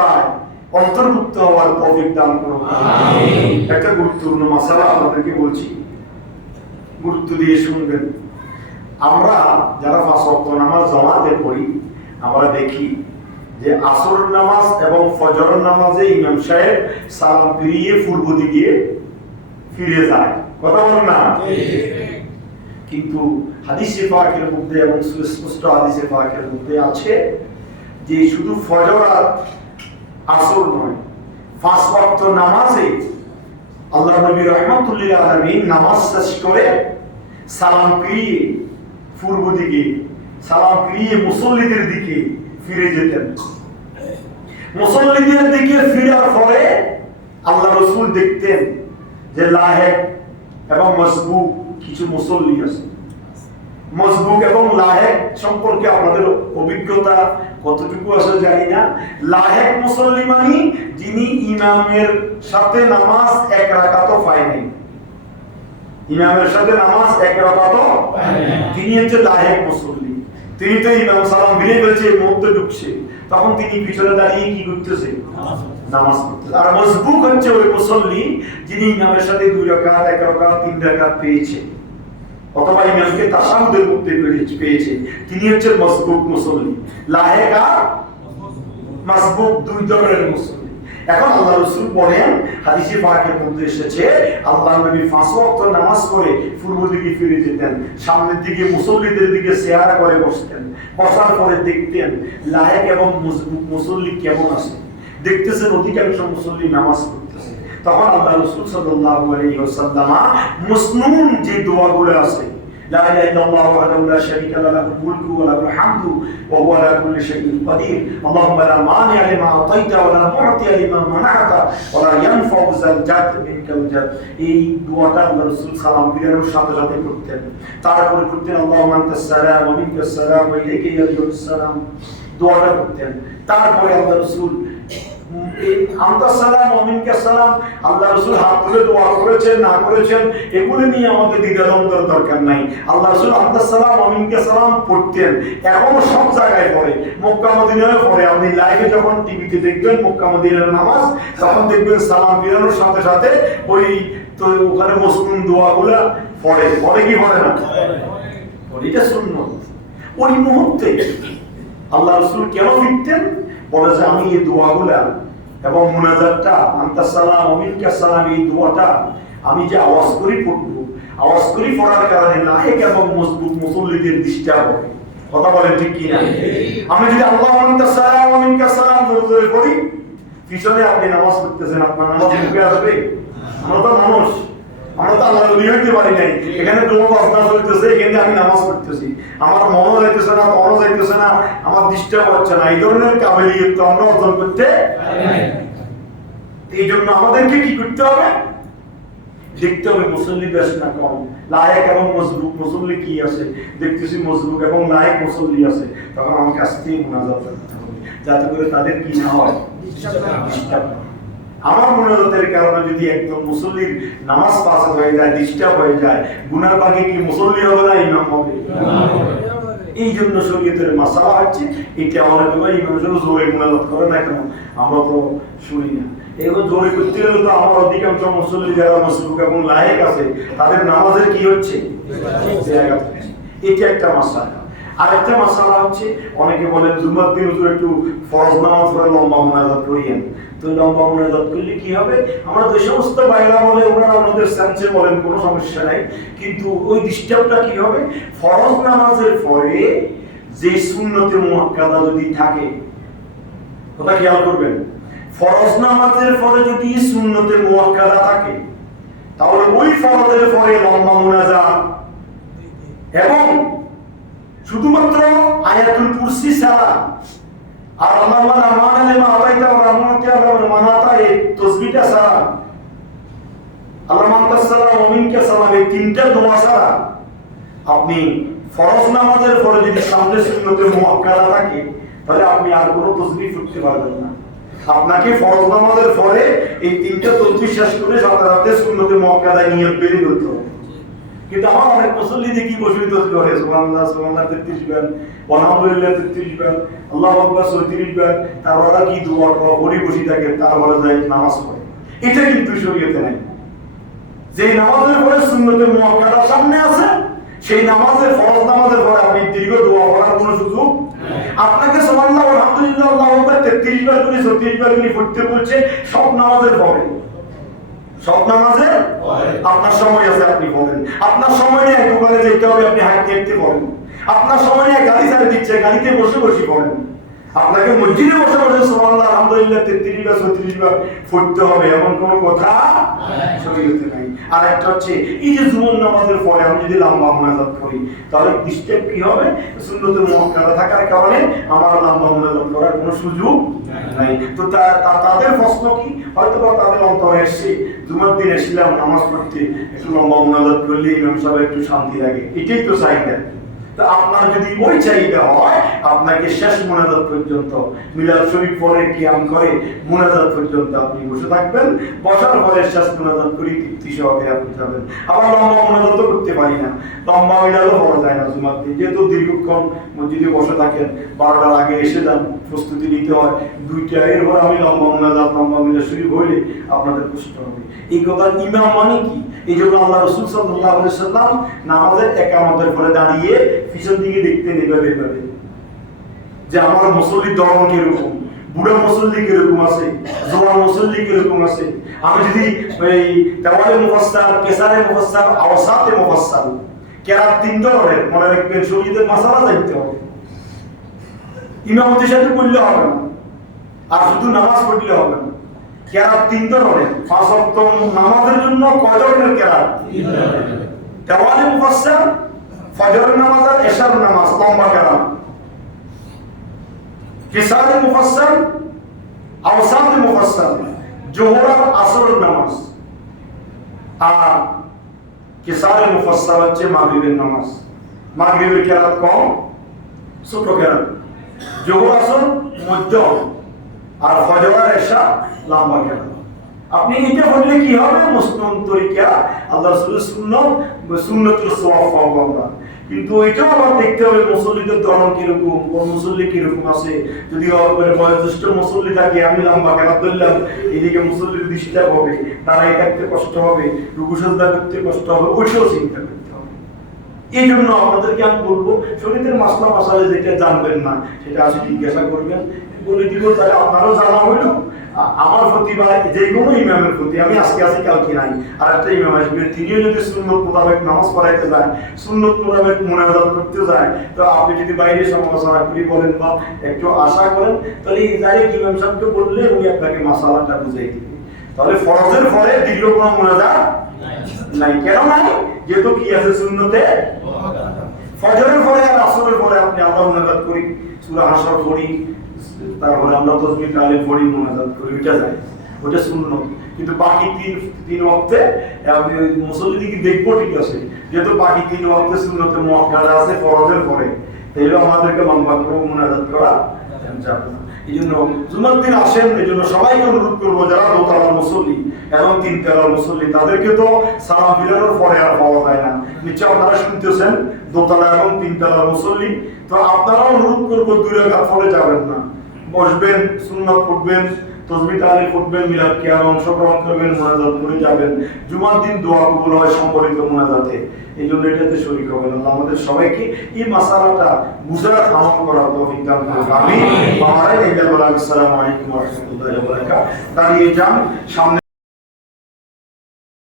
কথায় অন্তর্ভুক্ত হওয়ার তৌফিক দান করুন। আমিন। একটা গুরুত্বপূর্ণ মাসালা আপনাদেরকে বলছি, গুরুত্ব দিয়ে শুনবেন। আমরা যারা 5 ওয়াক্ত নামাজ জামাতে পড়ি, আমরা দেখি যে আসর নামাজ এবং ফজর নামাজে ইমাম সাহেব সালাম ফিরিয়ে পূর্ব দিকে ফিরে যায়। কথা বলেন না? কিন্তু হাদিসে পাকের মধ্যে এবং সুস্পষ্ট হাদিসে পাকের মধ্যে আছে যে শুধু ফজর আর আসর নয়, 5 ওয়াক্ত নামাজে আল্লাহ নবী রাহমাতুল্লিল আলামিন নামাজ শেষ করে সালাম ফিরিয়ে পূর্ব দিকে, সালাম ফিরিয়ে মুসল্লিদের দিকে ফিরে যেতেন। মুসল্লিদের দিকে ফিরার পরে আল্লাহ রাসূল দেখতেন যে লাহেক এবং মসবুক কিছু মুসল্লি আছে। মসবুক এবং লাহেক সম্পর্কে আপনাদের অভিজ্ঞতা কতটুকু আছে জানি না। লাহেক মুসল্লি মানে যিনি ইমামের সাথে নামাজ এক রাকাতও পায় নাই, ইমামের সাথে নামাজ এক রাকাতও পায় নাই, তিনি হচ্ছে লাহেক মুসল্লি। তিনি তো ইমাম সালাম ফিরে গেছে, মধ্যে ঢুকছে, তখন তিনি পিছনে দাঁড়িয়ে কি করতেছে? নামাজ পড়তেছে। আর মসবুক হচ্ছে ওই মুসল্লি যিনি ইমামের সাথে 2 রাকাত, 1 রাকাত, 3 রাকাত পেয়েছে, অথবা ইমামকে তাশাহুদের মধ্যে পেয়েছে, তিনি হচ্ছে মসবুক মুসল্লি। লাহেক আর মসবুক 2 ধরনের মুসল্লি। এখন আল্লাহ রাসূল বলেন, হাদিসে পাকের মধ্যে এসেছে আল্লাহ নবী 5 ওয়াক্ত নামাজ পড়ে পূর্ব দিকে ফিরে যেতেন, সামনের দিকে মুসল্লিদের দিকে চেহারা করে বসতেন, বসার পরে দেখতেন লাহেক এবং মসবুক মুসল্লি কেমন আছে। দেখতেছেন অধিকাংশ মুসল্লি নামাজ পড়তেছে। তখন আল্লাহ রাসূল সাল্লাল্লাহু আলাইহি ওয়াসাল্লাম মুসনুন যে দোয়াগুলো আছে, লা ইলাহা ইল্লাল্লাহু ওয়াহদাহু লা শারীকা লাহু লাহুল মুলকু ওয়া লাহুল হামদু ওয়া হুয়া আলা কুল্লি শাইইন কাদির, আল্লাহুম্মা লা মানি'a লিমা আতাইতা ওয়া লা মু'তিয়া লিমা মানা'তা ওয়া লা ইয়ানফা'ু যাল জাদ মিনকাল জাদ, এই দোয়াটা আল্লাহ রাসূল সালাম ফিরানোর সাথে সাথে করতেন। তারপরে করতেন আল্লাহুম্মা আনতাস সালাম ওয়া মিনকাস সালাম ওয়া ইলাইকা ইয়ারজিউস সালাম, দোয়াটা করতেন। তারপরে আল্লাহ রাসূল আনতাস সালাম ওয়া মিনকাস সালাম, আল্লাহ রাসূল হাত তুলে দোয়া করেছেন না করেছেন এগুলো নিয়ে আমাদের দ্বিধাদ্বন্দ্বের দরকার নাই। আল্লাহ রাসূল আনতাস সালাম ওয়া মিনকাস সালাম পড়তেন, এখনো সব জায়গায় পড়ে, মক্কা মদিনায় পড়ে। আপনি লাইভে যখন টিভিতে দেখবেন মক্কা মদিনার নামাজ, তখন দেখবেন সালাম ফিরানোর সাথে সাথে ওই তো ওখানে মুসলিম দোয়াগুলো পড়ে, পড়ে কি পড়ে না? এটা সুন্নাত। ওই মুহূর্তে আল্লাহ রাসূল কেন ফিরতেন? বলে যে আমি এই দোয়াগুলা এবং মুনাজাতটা আনতাস সালাম ওয়া মিনকাস সালাম, এই দোয়াটা আমি যে আওয়াজ করি পড়বো, আওয়াজ করি পড়ার কারণে লাহেক এবং মসবুক মুসল্লিদের ডিস্টার্ব হবে। কথা বলেন ঠিক কি না? আমি যদি আল্লাহু আনতাস সালাম ওয়া মিনকাস সালাম জোরে জোরে পড়ি, পিছনে আপনি নামাজ পড়তেছেন, আপনার নামাজ মুখে আসবে? আমরা তো মানুষ, আমরা তো আল্লাহর ওলি হইতে পারি নাই। এখানে দোয়া বাজনা চলতেছে, এখানে আমি নামাজ পড়তেছি, আমার মনও যাইতেছে না, মনও যাইতেছে না, আমার ডিস্টার্ব হচ্ছে না। এই ধরনের কাবিলিয়ত তো আমরা অর্জন করতে পারি না। এই জন্য আমাদেরকে কি করতে হবে? দেখতে হবে মুসল্লি বেশ না কম, লায়েক এবং মজবুক মুসল্লি কি আছে। দেখতেছি মজবুক এবং লায়েক মুসল্লি আছে, তখন আমাকে আস্তে মুনাজাত করতে হবে, যাতে করে তাদের কি না হয়, ডিস্টার্ব। আমার মুনাজাতের কারণে যদি একদম মুসল্লির নামাজ পাস হয়ে যায়, ডিস্টার্ব হয়ে যায়, গুনার ভাগে কি মুসল্লি হবে না ইমাম হবে? এই জন্য শরীয়তের মাসালা হচ্ছে এটা। অনেক ইমাম সাহেব জোরে মুনাজাত করে না কেন? আমরা তো শুনি না। এগুলো জোরে করতে গেলে তো আমার অধিকাংশ মুসল্লি যারা মসবুক এবং লায়েক আছে তাদের নামাজের কি হচ্ছে? এটা একটা মাসালা। আরেকটা মাসালা হচ্ছে, অনেকে বলেন জুমার দিন হুজুর একটু ফরজ নামাজ পড়ে লম্বা মুনাজাত করিয়েন। তো লম্বা মুনাজাত করলে কি হবে? আমরা যে সমস্ত বাইরা বলে ওনারা ওনাদের সেন্সে বলেন, কোনো সমস্যা নাই, কিন্তু ওই ডিস্টার্বটা কি হবে? ফরজ নামাজের পরে যে সুন্নতে মুআক্কাদা যদি থাকে, কথা খেয়াল করবেন, ফরজ নামাজের পরে যদি সুন্নতে মুআক্কাদা থাকে, তাহলে ওই ফরজের পরে লম্বা মুনাজাত এবং শুধুমাত্র আয়াতুল কুরসি ছাড়া আর আল্লাহুম্মা লা মানি'a লিমা আতাইতা ওয়া লা মু'তিয়া লিমা মানা'তা, এই তাসবিহটা ছাড়া, আল্লাহুম্মা আনতাস সালাম ওয়া মিনকাস সালাম, এই তিনটা দোয়া ছাড়া আপনি ফরজ নামাজের পরে যদি সামনে সুন্নতে মুআক্কাদা থাকে, তাহলে আপনি আর কোনো তাসবিহ পড়তে পারবেন না। আপনাকে ফরজ নামাজের পরে এই তিনটা তাসবিহ শেষ করে সাথে সাথে সুন্নতে মুআক্কাদা নিয়ত বেরিয়ে করতে হবে। কিন্তু আমার অনেক মুসল্লি দেখি বসে তসবিহ করে সুবহানাল্লাহ সুবহানাল্লাহ 33 বার, আলহামদুলিল্লাহ 33 বার, আল্লাহু আকবার 34 বার, তারপরে কি দোয়া করে ওরি বসে থাকে, তারপরে যায় নামাজ পড়ে। এটা কিন্তু শরীয়তে নাই। যে নামাজের পরে সুন্নতে মুআক্কাদা সামনে আছে, সেই নামাজের ফরজ নামাজের পরে আপনি দীর্ঘ দোয়া করার কোনো সুযোগ আপনাকে সুবহানাল্লাহ আলহামদুলিল্লাহ আল্লাহু আকবার 33 বার করে 34 বার করে পড়তে বলছে সব নামাজের পরে। সব নামাজের আপনার সময় আছে, আপনি বলেন। আপনার সময় নেই দোকানে যেতে হবে, আপনি হাঁটতে হাঁটতে বলেন। আপনার সময় নেই গাড়ি চালিয়ে দিচ্ছে, গাড়িতে বসে বসে বলেন। আপনাকে মসজিদে বসে বসে সুবহানাল্লাহ আলহামদুলিল্লাহ 33 বার 36 বার পড়তে হবে, এমন কোনো কথা শরীয়তে নাই। আর একটা হচ্ছে এই যে জুমার নামাজের পরে আমি যদি লম্বা মুনাজাত করি, তাহলে ডিস্টার্ব কি হবে? সুন্নতে মুআক্কাদা থাকার কারণে আমার লম্বা মুনাজাত করার কোনো সুযোগ নাই। তো তাদের প্রশ্ন কি, হয়তো বা তাদের অন্তরে এসছে জুমার দিন এসেছিলাম নামাজ পড়তে, একটু লম্বা মুনাজাত করলে ইমাম সাহেব একটু শান্তি লাগে, এটাই তো চাহিদা। তো আপনার যদি ওই চাহিদা হয়, আপনাকে শেষ মুনাজাত পর্যন্ত মিলাদ শরীফ পড়ে কিয়াম করে মুনাজাত পর্যন্ত আপনি বসে থাকবেন। বসার পরে শেষ মুনাজাত করে তৃপ্তি সহকারে আপনি যাবেন। আবার লম্বা মুনাজাত তো করতে পারি না, লম্বা মিলাদও পড়া যায় না জুমার দিন, যেহেতু দীর্ঘক্ষণ মসজিদে বসে থাকেন, 12টার আগে এসে যান, প্রস্তুতি নিতে হয় 2টা, এরপর আমি লম্বা মুনাজাত লম্বা মিলাদ শরীফ হইলে আপনাদের কষ্ট হবে। এই কথা ইমাম মানে কি? এই জন্য আল্লাহ রাসূল সাল্লাল্লাহু আলাইহি সাল্লাম নামাজের একামতের পরে দাঁড়িয়ে পিছন দিকে দেখতেন এভাবে যে আমার মুসল্লির ধরন কিরকম, বুড়া মুসল্লি কিরকম আছে, জওয়ান মুসল্লি কিরকম আছে। আমি যদি এই দেওয়ালে মুফাসসাল, কেসারে মুফাসসাল, আওসাতে মুফাসসাল, কেরাত 3 ধরনের, মনে রাখবেন শরীয়তের মাসালা জানতে হবে। ইমামতির সাথে করলে হবে না, আর শুধু নামাজ পড়লে হবে না। কেরাত 3 ধরনের, 5 ওয়াক্ত নামাজের জন্য কয় ধরনের কেরাত? 3 ধরনের। দেওয়ালে মুফাসসাল, ফজরের নামাজ আর এশার নামাজ লম্বা কেরাত, কিসারে মুফাসসাল, আওসাতে মুফাসসাল, যোহর আর আসরের নামাজ। আর কিসারে মুফাসসাল হচ্ছে মাগরিবের নামাজ। মাগরিবের কেরাত কম, ছোট কেরাত। যোহর আসর মধ্যম, আর ফজর আর এশা লম্বা কেরাত। আপনি এটা বললে কি হবে? মুসলিম তরিকা আল্লাহ রাসূলের সুন্নতুল সওয়াব পাবো আমরা। কিন্তু এটাও আবার দেখতে হবে মুসল্লিদের ধরন কিরকম, কোন মুসল্লি কিরকম আছে। যদি বয়োজ্যেষ্ঠ মুসল্লি থাকে, আমি লম্বা কেরাত ধরলাম, এদিকে মুসল্লির ডিস্টার্ব হবে, দাঁড়াই থাকতে কষ্ট হবে, রুকু সিজদা করতে কষ্ট হবে, ওইটাও চিন্তা করতে হবে। এই জন্য আপনাদেরকে আমি বলবো, শরীয়তের মাসলা মাসালে যেটা জানবেন না সেটা আসলে জিজ্ঞাসা করবেন, বলে দিব, তাহলে আপনারও জানা হইল। আমার প্রতি বা যে কোনো ইমামের প্রতি, আমি আজকে আছি কালকে নাই, আর একটা ইমাম আসবে, তিনিও যদি সুন্নত মোতাবেক নামাজ পড়াইতে যায়, সুন্নত মোতাবেক মুনাজাত করতে যায়, তো আপনি যদি বাইরে সমালোচনা করি বলেন বা একটু আশা করেন, তাহলে ডাইরেক্ট ইমাম সাহেবকে বললে উনি আপনাকে মাসালাটা বুঝাই দিবে। তাহলে ফরজের পরে দীর্ঘ কোনো মুনাজাত নাই। কেন নাই? যেহেতু কি আছে সুন্নতে। ফজরের পরে আর আসরের পরে আপনি আল্লাহ মুনাজাত করি, সূরা হাসর পড়ি, তারপরে আমরা তাসবিহ তাহলিল পড়ি, মুনাজাত করি, ওইটা যায়, ওইটা সুন্নত। কিন্তু বাকি তিন ওয়াক্তে আপনি মুসল্লিদিকে দেখবো, ঠিক আছে, যেহেতু বাকি 3 ওয়াক্তে সুন্নতে মুআক্কাদা আছে ফরজের পরে, তাইলে আমাদেরকে লম্বা করে মুনাজাত করা যাবে না। এই জন্য জুমার দিন আসেন, এই জন্য সবাইকে অনুরোধ করবো, যারা দোতলার মুসল্লি এবং 3 তলার মুসল্লি, তাদেরকে তো সালাম ফিরানোর পরে আর পাওয়া যায় না। নিশ্চয় আপনারা শুনতেছেন দোতলা এবং 3 তলার মুসল্লি, তো আপনারাও অনুরোধ করবো 2 রাকাত পরে যাবেন না, বসবেন, সুন্নাত পড়বেন, তাসবিহ তাহলিল পড়বেন, মিলাদ কিয়ামে অংশগ্রহণ করবেন, মুনাজাত করে যাবেন। জুমার দিন দোয়া কবুল হয় সম্পর্কিত মুনাজাতে, এই জন্য এটাতে শরীক হবেন। আল্লাহ আমাদের সবাইকে এই মাসালাটা বুঝার আমল করার তৌফিক দান করুন। আমিন। আসসালামু আলাইকুম ওয়া রাহমাতুল্লাহি ওয়া বারাকাতুহু। দাঁড়িয়ে যান, সামনে